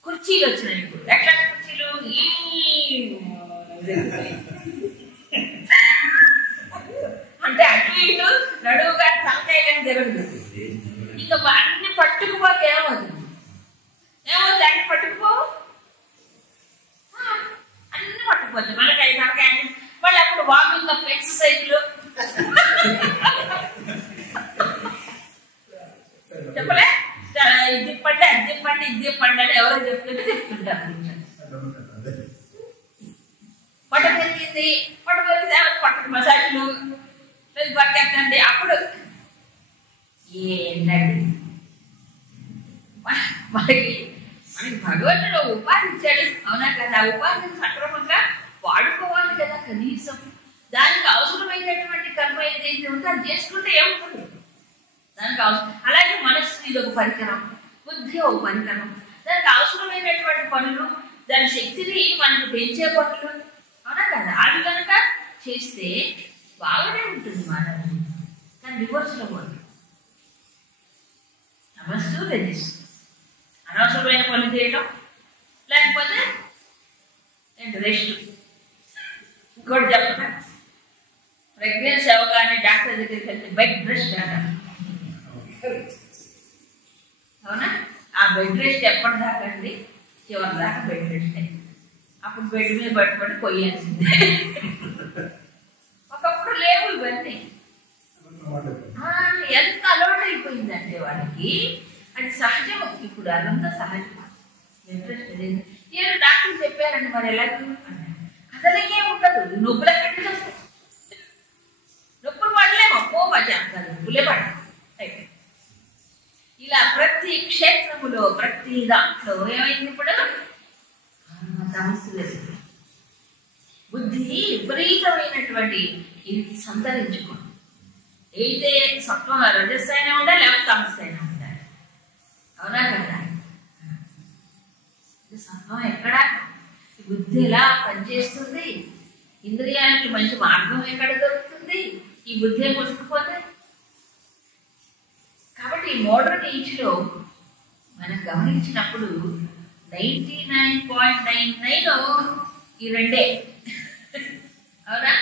కుర్చీలు వచ్చినాయి. ఇప్పుడు ఎట్లా కుర్చీలు అంటే అటు ఇటు నడువుగా తలకాయ కానీ జరగదు. ఇంకా అన్ని పట్టుకుపోతే ఏమవుతుంది? అన్ని పట్టుకుపోవు, అన్ని పట్టుకుపోతాయి. మనకాయ తలకాయ మళ్ళీ అప్పుడు వాకింగ్ అప్ ఎక్సర్సైజ్లు చెప్పలే, ఇది తిప్పండి అది తిప్పండి ఇది తిప్పండి అని ఎవరో చెప్తుంటారు. పొట్ట పెరిగింది, పట్టకు మసాజ్లు పట్టండి. అప్పుడు ఏంటండి మనకి భగవంతుడు ఉపాధి ఇచ్చాడు. అవునా కదా? ఆ ఉపాధిని సక్రమంగా వాడుకోవాలి కదా. కనీసం దానికి అవసరమైనటువంటి కర్మ ఏదైతే ఉందో అది చేసుకుంటే ఏముంటుంది దానికి అవసరం. అలాగే మనస్సు ఇది ఒక పరికరం, బుద్ధి ఒక పరికరం. దానికి అవసరమైనటువంటి పనులు, దాని శక్తిని మనకు పెంచే పనులు, అవునా కదా, అవి కనుక చేస్తే బాగానే ఉంటుంది మానవుడు. కానీ రివర్స్లో పోదు. నమస్సు రెజిస్ అనవసరమైన పనులు చేయడం, లేకపోతే రెస్ట్. ఇంకోటి చెప్పండి, ప్రెగ్నెన్సీ అవగానే డాక్టర్ దగ్గరికి వెళ్తే బెడ్ రెస్ట్ అంటారు. బెడ్ రెస్ట్ ఎప్పటిదాకా అండి? చివరి దాకా బెడ్ రెస్ట్. అప్పుడు బెడ్ మీద పట్టుకొని పోయాల్సిందే. ఒకప్పుడు లేవు ఇవన్నీ. ఎంత అలవాటు అయిపోయిందంటే వాళ్ళకి అది సహజం. ఇప్పుడు అదంతా సహజం. ఇంట్రెస్ట్ లేదు. ఏదో డాక్టర్ చెప్పారండి, మరి ఎలా అసలుకే ఉండదు. నొప్పులు ఎక్కడి నుంచి వస్తాయి? నొప్పులు పడలేము. అమ్మో మజా అంటారు, నొప్పులే పడాలి. ఇలా ప్రతి క్షేత్రములో ప్రతి దాంట్లో ఏమైంది? ఇప్పుడు సమస్యలు. బుద్ధి విపరీతమైనటువంటి ఇది సంతరించుకోండి. అయితే సత్వం రజస్సు అయినా ఉండాలి, లేకపోతే తమస్సు అయినా ఉండాలి. అవునా కదా? సత్వం ఎక్కడా? బుద్ధి ఎలా పనిచేస్తుంది? ఇంద్రియానికి మంచి మార్గం ఎక్కడ దొరుకుతుంది? ఈ బుద్ధి పుసుకుపోతే. కాబట్టి ఈ మోడర్న్ ఏజ్లో మనం గమనించినప్పుడు 99.99 ఈ రెండే. అవునా?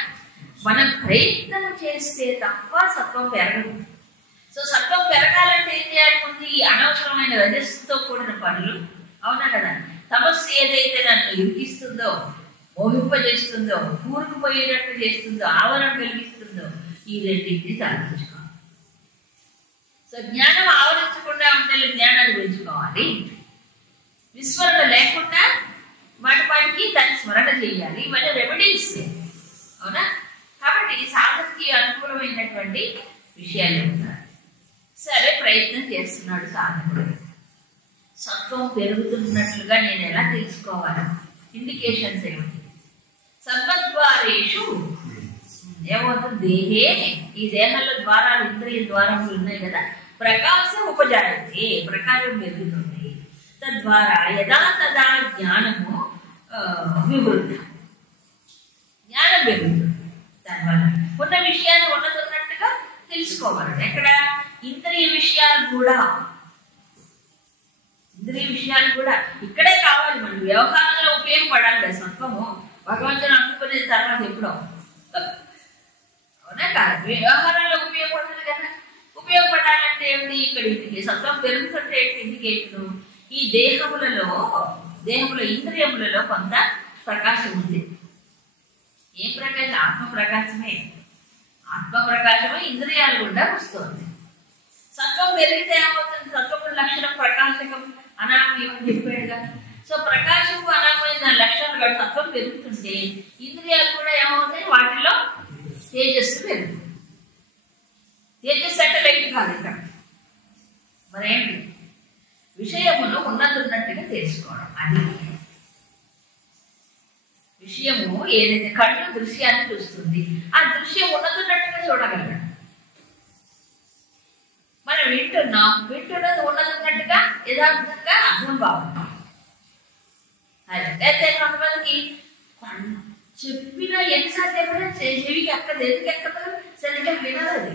మనం ప్రయత్నం చేస్తే తప్ప సత్వం పెరగదు. సో సత్వం పెరగాలంటే ఏం చేయాలి? ముందు ఈ అనవసరమైన రజస్సుతో కూడిన పనులు. అవునా కదా? తమస్సు ఏదైతే నన్ను ఇరికిస్తుందో, మోహింపజేస్తుందో, కూరుకుపోయేటట్టు చేస్తుందో, ఆవరణ కలిగిస్తుందో, ఈ రెండింటిని సాధించుకోవాలి. సో జ్ఞానం ఆవరించకుండా ఉంటే జ్ఞానాన్ని పెంచుకోవాలి. విస్మరణ లేకుండా వాటికి దాన్ని స్మరణ చేయాలి. ఇవన్నీ రెమెడీస్. అవునా? కాబట్టి సాధనకి అనుకూలమైనటువంటి విషయాలు ఉంటాయి. సరే, ప్రయత్నం చేస్తున్నాడు సాధకుడు. సత్వం పెరుగుతున్నట్లుగా నేను ఎలా తెలుసుకోవాలి? ఇండికేషన్స్ ఏమిటి? సర్వద్వారేషు ఏమవుతుంది? దేహే, ఈ దేహంలో ద్వారాలు, ఇంద్రియ ద్వారములు ఉన్నాయి కదా, ప్రకాశం ఉపజాయతే, ప్రకాశం పెరుగుతుంది. తద్వారా యథా తదా జ్ఞానము వివృద్ధ, జ్ఞానం పెరుగుతుంది. దానివల్ల ఉన్న విషయాన్ని ఉన్నట్టుగా తెలుసుకోవాలి. ఎక్కడ? ఇంద్రియ విషయాలు కూడా. ఇంద్రియ విషయాలు కూడా ఇక్కడే కావాలి. మనకి వ్యవహారంలో ఉపయోగపడాలి కదా సత్వము. భగవంతుని అనుకునే తర్వాత ఎప్పుడో. అవునా కాదు? వ్యవహారంలో ఉపయోగపడుతుంది కదా. ఉపయోగపడాలంటే ఏమిటి? ఇక్కడ ఇంటికి సత్వం పెరుగుతుంటే ఏంటి ఇండికేషన్? ఈ దేహంలో ఇంద్రియములలో కొంత ప్రకాశం ఉంది. ఏం ప్రకాశం? ఆత్మ ప్రకాశమే. ఆత్మ ప్రకాశమే ఇంద్రియాలు గుండా వస్తుంది. సత్వం పెరిగితే ఏమవుతుంది? సత్వము లక్షణం ప్రకాశకం, అనామయం చెప్పాడుగా. సో ప్రకాశము అనామయం దాని లక్షణాలు కాదు. సత్వం పెరుగుతుంటే ఇంద్రియాలు కూడా ఏమవుతాయి? వాటిలో తేజస్సు పెరుగుతుంది. తేజస్సు అంటే లైట్ కాదు ఇక్కడ. మరేంటి? విషయమును ఉన్నట్టుగా తెలుసుకోవడం. అది విషయము ఏదైతే కళ్ళు దృశ్యాన్ని చూస్తుంది, ఆ దృశ్యం ఉన్నట్టుగా చూడగలడు. మనం వింటున్నది ఉన్నట్టుగా యథార్థంగా అర్థం బాగుంటాం. అయితే కొంతమందికి చెప్పిన ఎన్నిసార్లు చెప్పినా చెవికి ఎక్కదు. ఎందుకు ఎక్కదు? సరిగ్గా వినదు. అది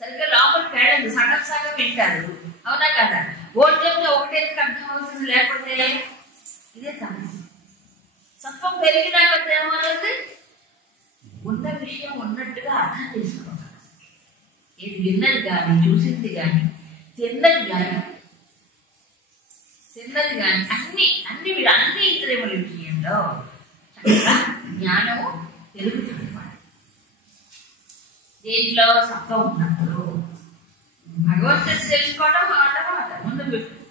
సరిగ్గా లోపలికి వెళ్ళదు. సగం వింటారు. అవునా కదా? ఓటు చెప్తే ఒకటేందుకు అర్థం అవుతుంది, లేకపోతే ఇదే సమస్య. సత్వం పెరిగినా కొంత ఏమవుతుంది? ఉన్న విషయం ఉన్నట్టుగా అర్థం చేసుకోవాలి. ఇది విన్నది కానీ, చూసింది కానీ, తిన్నది కానీ అన్ని ఇంద్రియముల విషయంలో చక్కగా జ్ఞానము పెరుగుతుంది. దేంట్లో సత్వం ఉన్నప్పుడు భగవంతుని తెలుసుకోవడం అన్నమాట.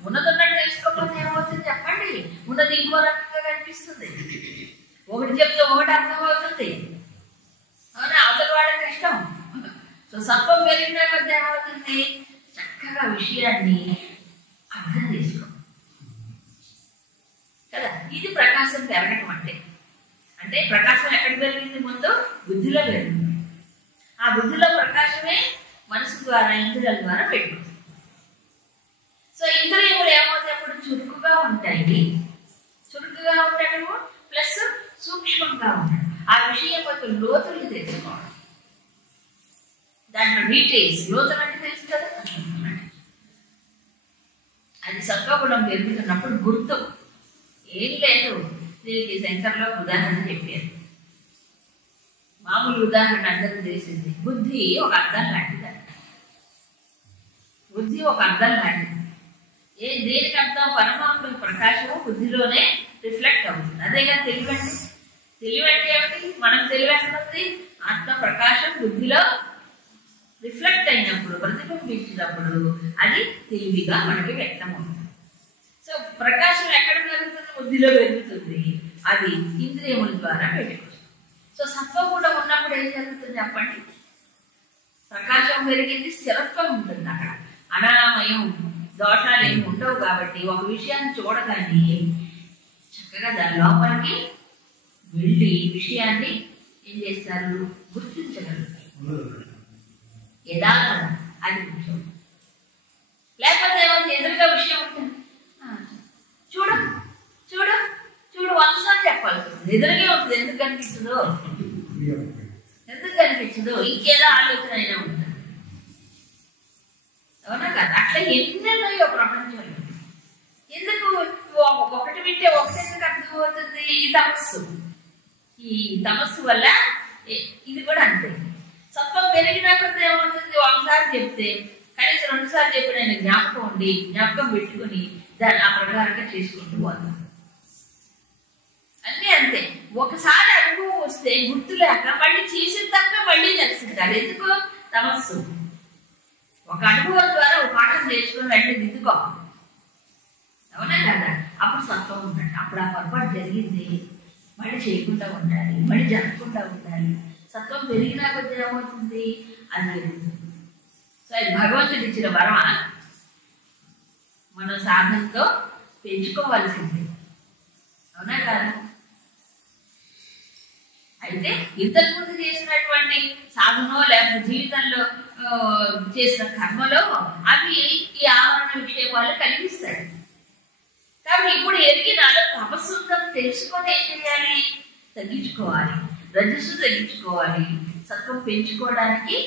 ఉన్నదున్నట్టు తెలుసుకోకపోతే ఏమవుతుంది చెప్పండి? ఉన్నది ఇంకో రకంగా కనిపిస్తుంది. ఒకటి చెప్తే ఒకటి అర్థం అవుతుంది. అవునా? అవతల వాడికి కష్టం. సో సత్వం పెరిగిన కొద్ది ఏమవుతుంది? చక్కగా విషయాన్ని అర్థం చేసుకో కదా. ఇది ప్రకాశం పెరగటం అంటే ప్రకాశం ఎక్కడ పెరిగింది? ముందు బుద్ధిలో పెరిగింది. ఆ బుద్ధిలో ప్రకాశమే మనసు ద్వారా, ఇంద్రియాల ద్వారా పెరుగుతుంది. సో ఇంద్రియములు ఏమవుతాయి? అప్పుడు చురుకుగా ఉంటాయి. చురుకుగా ఉండటము ప్లస్ సూక్ష్మంగా ఉండడం. ఆ విషయం యొక్క లోతులు తెలుసుకోవడం. దాంట్లో డీటెయిల్స్, లోతులు అంటే తెలుసు కదా. అది సత్వగుణం పెరుగుతున్నప్పుడు గుర్తు ఏం లేదు. దీనికి శంకర్లో ఉదాహరణ చెప్పారు. మామూలు ఉదాహరణ అందరికి తెలిసింది. బుద్ధి ఒక అర్థం లాంటిది. బుద్ధి ఒక అర్థం లాంటిది. దేనికి అర్థం? పరమాత్మ ప్రకాశము బుద్ధిలోనే రిఫ్లెక్ట్ అవుతుంది. అదేగా తెలివి అంటే. తెలివి అంటే ఏమిటి? మనం తెలివేస్తుంది ఆత్మ ప్రకాశం బుద్ధిలో రిఫ్లెక్ట్ అయినప్పుడు, ప్రతిబింబించినప్పుడు అది తెలివిగా మనకి వ్యక్తం అవుతుంది. సో ప్రకాశం ఎక్కడ పెరుగుతుంది? బుద్ధిలో పెరుగుతుంది. అది ఇంద్రియముల ద్వారా బయటకు వస్తుంది. సో సత్వం కూడా ఉన్నప్పుడు ఏం జరుగుతుంది చెప్పండి? ప్రకాశం పెరిగింది, స్థిరత్వం ఉంటుంది. అక్కడ అనామయం దోషాలు ఏమి ఉండవు. కాబట్టి ఒక విషయాన్ని చూడగానే చక్కగా దాని లోపలికి వెళ్ళి విషయాన్ని ఏం చేస్తారు? గుర్తించగలుగుతారు. యథార్థం అది ముఖ్యం. లేకపోతే ఏమవుతుంది? ఎదురుగా విషయం ఉంటుంది, చూడు చూడు చూడు వంశాన్ని చెప్పాల్సి ఉంటుంది. ఎదురుగే ఉంటుంది. ఎందుకు కనిపించదో ఇంకేదో ఆలోచన అయినా ఉంటుంది. అవునా కదా? అట్లా ఎన్నెన్నో ప్రపంచంలో. ఎందుకు ఒకటి వింటే ఒకటి ఎందుకు అర్థమవుతుంది? ఈ తమస్సు వల్ల ఇది కూడా అంతే. సత్వం పెరిగినా కొద్ది ఏమవుతుంది? ఒకసారి చెప్తే కనీసం 2 సార్లు చెప్పి నేను జ్ఞాపకం పెట్టుకుని దాన్ని ఆ ప్రకారంగా చేసుకుంటూ పోతాను. అన్నీ అంతే. ఒకసారి అనుభవం వస్తే గుర్తులేక మళ్ళీ చేసిన తప్పే మళ్ళీ తెలుసుకుంటారు. ఎందుకు? తమస్సు. ఒక అనుభవం ద్వారా ఒక పాఠం నేర్చుకుని వెంటనే దిద్దుకో. అవునా కదా? అప్పుడు సత్వం ఉండాలి. అప్పుడు ఆ పొరపాటు జరిగింది మళ్ళీ చేయకుండా ఉండాలి, మళ్ళీ జరగకుండా ఉండాలి. సత్వం పెరిగినా కొద్ది ఏమవుతుంది? అది పెరుగుతుంది. సో అది భగవంతుడు ఇచ్చిన వరం మనం సాధనతో పెంచుకోవాల్సింది. అవునా కదా? అయితే ఇంతకుముందు చేసినటువంటి సాధనో లేకపోతే జీవితంలో చేసిన కర్మలో అవి ఈ ఆవరణ విషయాలు కలిగిస్తాయి. కాబట్టి ఇప్పుడు ఎరిగినాలో తపస్సు తెలుసుకొని ఏం చేయాలి? తగ్గించుకోవాలి. రజస్సు తగ్గించుకోవాలి. సత్వం పెంచుకోవడానికి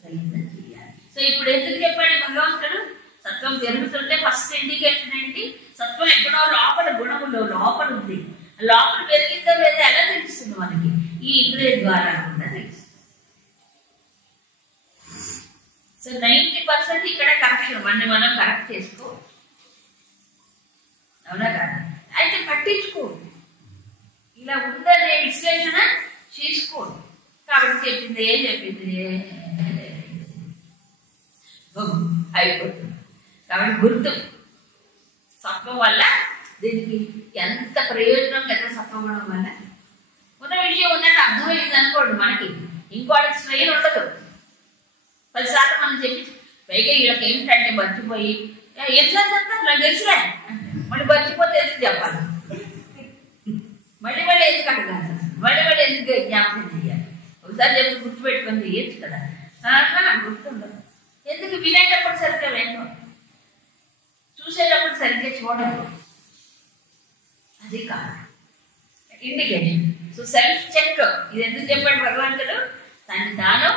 ప్రయత్నం చేయాలి. సో ఇప్పుడు ఎందుకు చెప్పాడు భగవంతుడు? సత్వం పెరుగుతుంటే ఫస్ట్ ఇండికేషన్ ఏంటి? సత్వం ఎక్కడో లోపల గుణములో లోపల ఉంది. లోపల పెరిగిందో లేదో ఎలా తెలుస్తుంది మనకి? ఈ ఇంద్రియ ద్వారా కూడా తెలుస్తుంది. సో 90% ఇక్కడ కరెక్షన్ మనం కరెక్ట్ చేసుకో. అవునా కదా? అయితే పట్టించుకో, ఇలా ఉందనే విశ్లేషణ చేసుకో. కాబట్టి చెప్పింది అయిపోతుంది. కాబట్టి గుర్తు సత్వం వల్ల దీనికి ఎంత ప్రయోజనం కదా. సత్వగుణం వల్ల ఉన్న విషయం ఉన్నట్టు అర్థమైంది అనుకోండి, మనకి ఇంకోటికి స్ట్రెయిన్ ఉండదు. 10 సార్లు మనం చెప్పి పైగా వీళ్ళకి ఏమిటంటే మర్చిపోయి ఎన్నిసార్లు చెప్తారు నాకు తెలుసులే, మళ్ళీ మర్చిపోతే ఎందుకు చెప్పాలి, మళ్ళీ ఎందుకు అడగాలి, మళ్ళీ ఎందుకు జ్ఞాపకం చేయాలి. ఒకసారి చెప్పి గుర్తుపెట్టుకొని చేయొచ్చు కదా. గుర్తుండదు. ఎందుకు? వినేటప్పుడు సరిగ్గా వేయడం, చూసేటప్పుడు సరిగ్గా చూడడం. అది కాదు ఇండికేషన్. So self check. ఇది ఎందుకు చెప్పాడు భగవంతుడు? తను తాను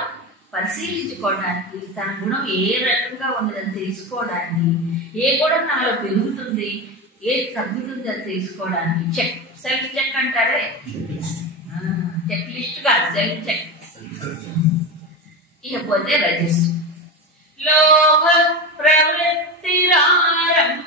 పరిశీలించుకోవడానికి, తన గుణం ఏ రకంగా ఉన్నదని తెలుసుకోవడానికి, ఏ గుణం నాలో పెరుగుతుంది, ఏది తగ్గుతుంది అని తెలుసుకోవడానికి చెక్. సెల్ఫ్ చెక్ అంటారే, చెక్ లిస్ట్ కాదు, సెల్ఫ్ చెక్. ఇకపోతే రజస్సు. లోభ ప్రవృత్తిరారంభ